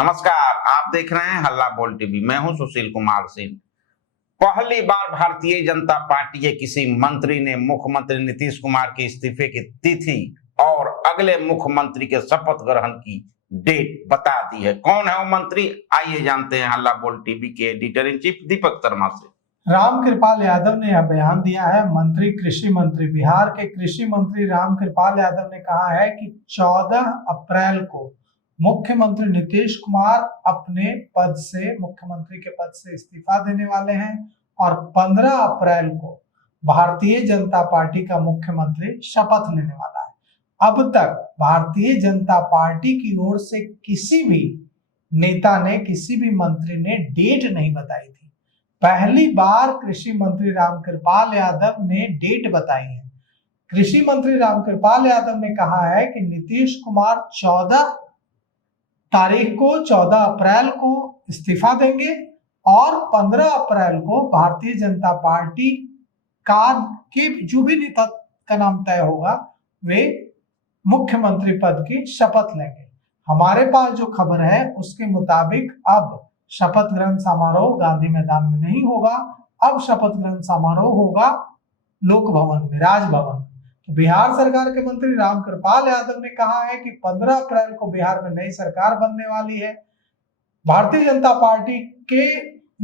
नमस्कार, आप देख रहे हैं हल्ला बोल टीवी। मैं हूं सुशील कुमार सिंह। पहली बार भारतीय जनता पार्टी के किसी मंत्री ने मुख्यमंत्री नीतीश कुमार के इस्तीफे की तिथि और अगले मुख्यमंत्री के शपथ ग्रहण की डेट बता दी है। कौन है वो मंत्री, आइए जानते हैं हल्ला बोल टीवी के editor in chief Deepak Sharma से। रामकृपाल यादव ने यह बयान दिया है। मंत्री कृषि मंत्री, बिहार के कृषि मंत्री रामकृपाल यादव ने कहा है कि 14 अप्रैल को मुख्यमंत्री नीतीश कुमार अपने पद से, मुख्यमंत्री के पद से इस्तीफा देने वाले हैं और 15 अप्रैल को भारतीय जनता पार्टी का मुख्यमंत्री शपथ लेने वाला है। अब तक भारतीय जनता पार्टी की ओर से किसी भी नेता ने, किसी भी मंत्री ने डेट नहीं बताई थी। पहली बार कृषि मंत्री रामकृपाल यादव ने डेट बताई है। कृषि मंत्री रामकृपाल यादव ने कहा है कि नीतीश कुमार 14 अप्रैल को इस्तीफा देंगे और 15 अप्रैल को भारतीय जनता पार्टी का के जो भी नेता का नाम तय होगा वे मुख्यमंत्री पद की शपथ लेंगे। हमारे पास जो खबर है उसके मुताबिक अब शपथ ग्रहण समारोह गांधी मैदान में नहीं होगा, अब शपथ ग्रहण समारोह होगा लोक भवन में, राजभवन। तो बिहार सरकार के मंत्री रामकृपाल यादव ने कहा है कि 15 अप्रैल को बिहार में नई सरकार बनने वाली है। भारतीय जनता पार्टी के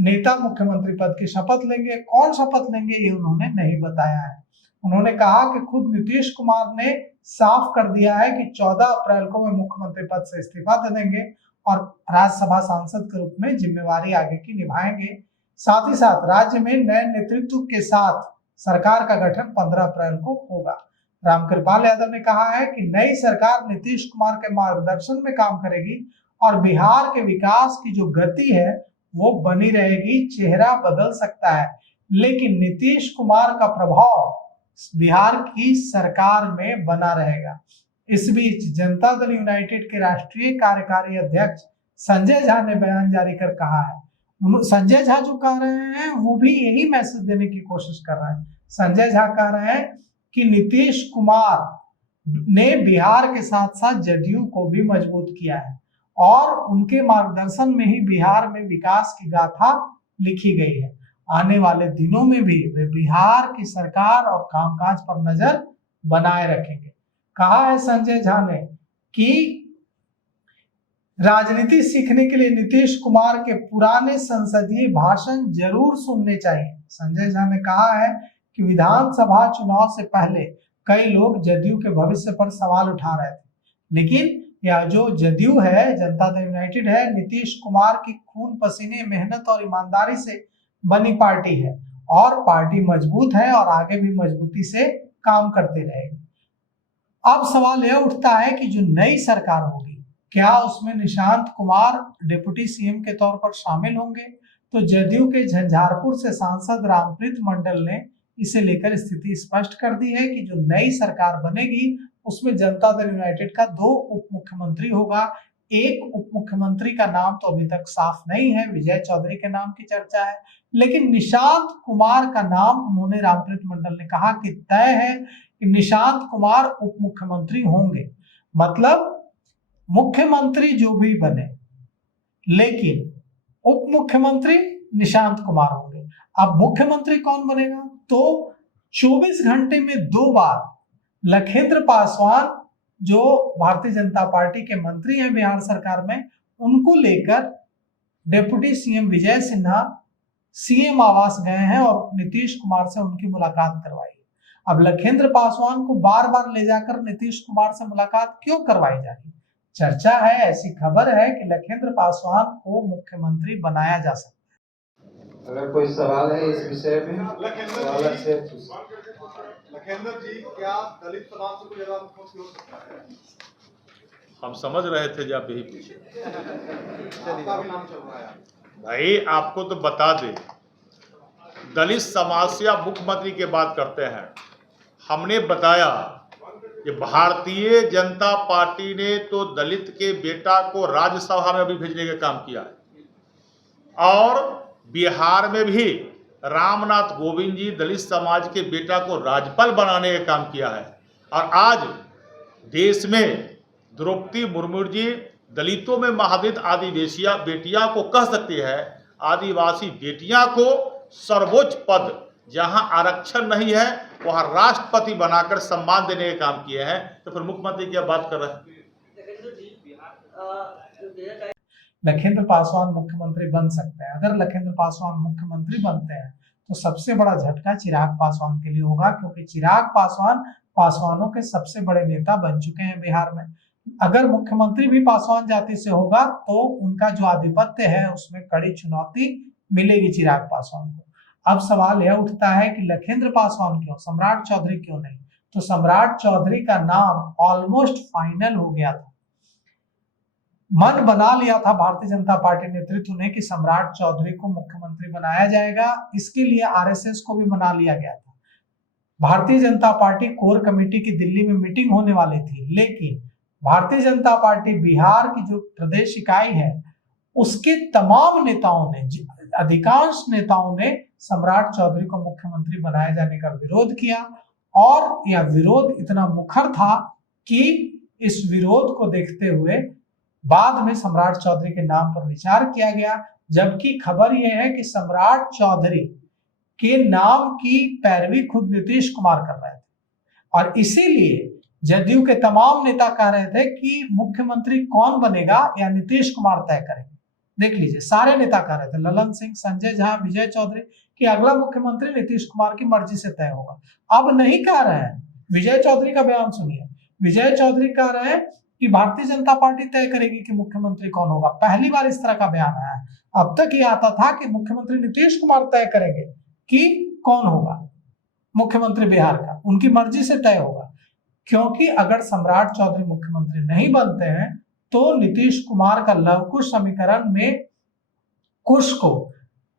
नेता मुख्यमंत्री पद की शपथ लेंगे। कौन शपथ लेंगे ये उन्होंने नहीं बताया है। उन्होंने कहा कि खुद नीतीश कुमार ने साफ कर दिया है कि 14 अप्रैल को वे मुख्यमंत्री पद से इस्तीफा दे देंगे और राज्यसभा सांसद के रूप में जिम्मेवारी आगे की निभाएंगे। साथ ही साथ राज्य में नए नेतृत्व के साथ सरकार का गठन 15 अप्रैल को होगा। रामकृपाल यादव ने कहा है कि नई सरकार नीतीश कुमार के मार्गदर्शन में काम करेगी और बिहार के विकास की जो गति है वो बनी रहेगी। चेहरा बदल सकता है लेकिन नीतीश कुमार का प्रभाव बिहार की सरकार में बना रहेगा। इस बीच जनता दल यूनाइटेड के राष्ट्रीय कार्यकारी अध्यक्ष संजय झा ने बयान जारी कर कहा है, संजय झा जो कह रहे हैं वो भी यही मैसेज देने की कोशिश कर रहे हैं। संजय झा कह रहे हैं कि नीतीश कुमार ने बिहार के साथ साथ जदयू को भी मजबूत किया है और उनके मार्गदर्शन में ही बिहार में विकास की गाथा लिखी गई है। आने वाले दिनों में भी वे बिहार की सरकार और कामकाज पर नजर बनाए रखेंगे। कहा है संजय झा ने कि राजनीति सीखने के लिए नीतीश कुमार के पुराने संसदीय भाषण जरूर सुनने चाहिए। संजय झा ने कहा है कि विधानसभा चुनाव से पहले कई लोग जदयू के भविष्य पर सवाल उठा रहे थे, लेकिन यह जो जदयू है, जनता दल यूनाइटेड है, नीतीश कुमार की खून पसीने, मेहनत और ईमानदारी से बनी पार्टी है और पार्टी मजबूत है और आगे भी मजबूती से काम करते रहेगी। अब सवाल यह उठता है कि जो नई सरकार होगी क्या उसमें निशांत कुमार डिप्टी सीएम के तौर पर शामिल होंगे? तो जदयू के झंझारपुर से सांसद रामप्रीत मंडल ने इसे लेकर स्थिति स्पष्ट कर दी है कि जो नई सरकार बनेगी उसमें जनता दल यूनाइटेड का 2 उप मुख्यमंत्री होगा। एक उप मुख्यमंत्री का नाम तो अभी तक साफ नहीं है, विजय चौधरी के नाम की चर्चा है, लेकिन निशांत कुमार का नाम उन्होंने, रामप्रीत मंडल ने कहा कि तय है कि निशांत कुमार उप मुख्यमंत्री होंगे। मतलब मुख्यमंत्री जो भी बने लेकिन उप मुख्यमंत्री निशांत कुमार होंगे। अब मुख्यमंत्री कौन बनेगा? तो 24 घंटे में 2 बार लखेंद्र पासवान जो भारतीय जनता पार्टी के मंत्री हैं बिहार सरकार में, उनको लेकर deputy CM Vijay Sinha CM आवास गए हैं और नीतीश कुमार से उनकी मुलाकात करवाई। अब लखेंद्र पासवान को बार बार ले जाकर नीतीश कुमार से मुलाकात क्यों करवाई जा रही? चर्चा है, ऐसी खबर है कि लखेंद्र पासवान को मुख्यमंत्री बनाया जा सकता है। अगर कोई सवाल है इस विषय में, लखेंद्र जी, क्या दलित समाज से कोई ज्यादा मुख्यमंत्री हो सकता है? हम समझ रहे थे जब यही पूछे। आपका भी नाम चल रहा है भाई, आपको तो बता दे, दलित समाज से आप मुख्यमंत्री की बात करते हैं। हमने बताया कि भारतीय जनता पार्टी ने तो दलित के बेटा को राज्यसभा में भी भेजने का काम किया है और बिहार में भी रामनाथ कोविंद जी दलित समाज के बेटा को राज्यपाल बनाने का काम किया है और आज देश में द्रौपदी मुर्मू जी दलितों में महादलित आदिवासियां बेटियां को कह सकती है, आदिवासी बेटियां को सर्वोच्च पद जहां आरक्षण नहीं है वहां राष्ट्रपति बनाकर सम्मान देने का काम किए हैं, तो फिर मुख्यमंत्री क्या बात कर रहे हैं? लखींद्र पासवान मुख्यमंत्री बन सकते हैं। अगर लखींद्र पासवान मुख्यमंत्री बनते हैं तो सबसे बड़ा झटका चिराग पासवान के लिए होगा, क्योंकि चिराग पासवान पासवानों के सबसे बड़े नेता बन चुके हैं बिहार में। अगर मुख्यमंत्री भी पासवान जाति से होगा तो उनका जो आधिपत्य है उसमें कड़ी चुनौती मिलेगी चिराग पासवान को। अब सवाल यह उठता है कि लखींद्र पासवान क्यों, सम्राट चौधरी क्यों नहीं? तो सम्राट चौधरी का नाम ऑलमोस्ट फाइनल हो गया था, मन बना लिया था भारतीय जनता पार्टी नेतृत्व ने कि सम्राट चौधरी को मुख्यमंत्री बनाया जाएगा। इसके लिए आरएसएस को भी मना लिया गया था। Bharatiya Janata party core committee की दिल्ली में मीटिंग होने वाली थी, लेकिन भारतीय जनता पार्टी बिहार की जो प्रदेश इकाई है उसके तमाम नेताओं ने, अधिकांश नेताओं ने सम्राट चौधरी को मुख्यमंत्री बनाए जाने का विरोध किया, और यह विरोध इतना मुखर था कि इस विरोध को देखते हुए बाद में सम्राट चौधरी के नाम पर विचार किया गया। जबकि खबर यह है कि सम्राट चौधरी के नाम की पैरवी खुद नीतीश कुमार कर रहे थे, और इसीलिए जदयू के तमाम नेता कह रहे थे कि मुख्यमंत्री कौन बनेगा या नीतीश कुमार तय करेंगे। देख लीजिए, सारे नेता कह रहे थे, ललन सिंह, संजय झा, विजय चौधरी, कि अगला मुख्यमंत्री नीतीश कुमार की मर्जी से तय होगा। अब नहीं कह रहे हैं। विजय चौधरी का बयान सुनिए। विजय चौधरी कह रहे हैं कि भारतीय जनता पार्टी तय करेगी कि मुख्यमंत्री कौन होगा। पहली बार इस तरह का बयान आया है। अब तक ये आता था कि मुख्यमंत्री नीतीश कुमार तय करेंगे कि कौन होगा मुख्यमंत्री बिहार का, उनकी मर्जी से तय होगा। क्योंकि अगर सम्राट चौधरी मुख्यमंत्री नहीं बनते हैं तो नीतीश कुमार का लवकुश समीकरण में कुश को,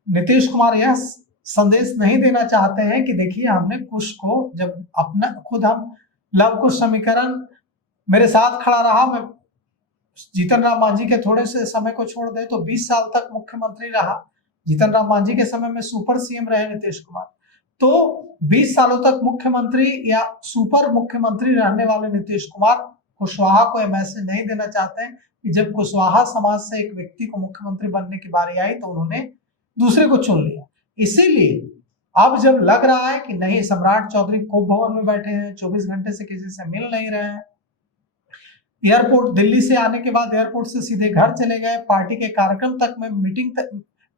नीतीश कुमार यह संदेश नहीं देना चाहते हैं कि देखिए हमने कुश को, जब अपना खुद हम लवकुश समीकरण मेरे साथ खड़ा रहा, मैं जीतन राम मांझी के थोड़े से समय को छोड़ दे तो 20 साल तक मुख्यमंत्री रहा। जीतन राम मांझी के समय में सुपर सीएम रहे नीतीश कुमार, तो 20 सालों तक मुख्यमंत्री या सुपर मुख्यमंत्री रहने वाले नीतीश कुमार कुशवाहा को यह मैसेज नहीं देना चाहते हैं कि जब कुशवाहा समाज से एक व्यक्ति को मुख्यमंत्री बनने की बारी आई तो उन्होंने दूसरे को चुन लिया। इसीलिए अब जब लग रहा है कि नहीं, सम्राट चौधरी कोप भवन में बैठे हैं, 24 घंटे से किसी से मिल नहीं रहे हैं, एयरपोर्ट दिल्ली से आने के बाद एयरपोर्ट से सीधे घर चले गए, पार्टी के कार्यक्रम तक में,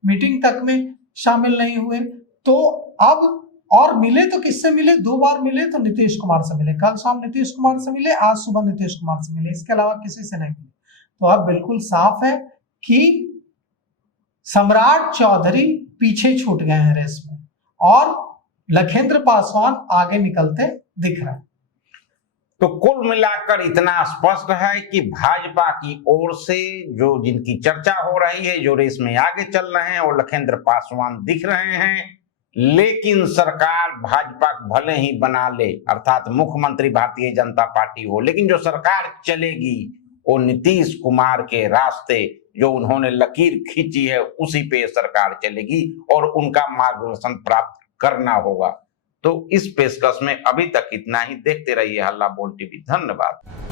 मीटिंग तक में शामिल नहीं हुए, तो अब और मिले तो किससे मिले? 2 बार मिले तो नीतीश कुमार से मिले। कल शाम नीतीश कुमार से मिले, आज सुबह नीतीश कुमार से मिले, इसके अलावा किसी से नहीं मिले। तो अब बिल्कुल साफ है कि सम्राट चौधरी पीछे छूट गए हैं रेस में और लखींद्र पासवान आगे निकलते दिख रहे हैं। तो कुल मिलाकर इतना स्पष्ट है कि भाजपा की ओर से जो जिनकी चर्चा हो रही है, जो रेस में आगे चल रहे हैं, वो लखींद्र पासवान दिख रहे हैं। लेकिन सरकार भाजपा भले ही बना ले, अर्थात मुख्यमंत्री भारतीय जनता पार्टी हो, लेकिन जो सरकार चलेगी वो नीतीश कुमार के रास्ते, जो उन्होंने लकीर खींची है उसी पे सरकार चलेगी और उनका मार्गदर्शन प्राप्त करना होगा। तो इस पेशकश में अभी तक इतना ही। देखते रहिए हल्ला बोल टीवी। धन्यवाद।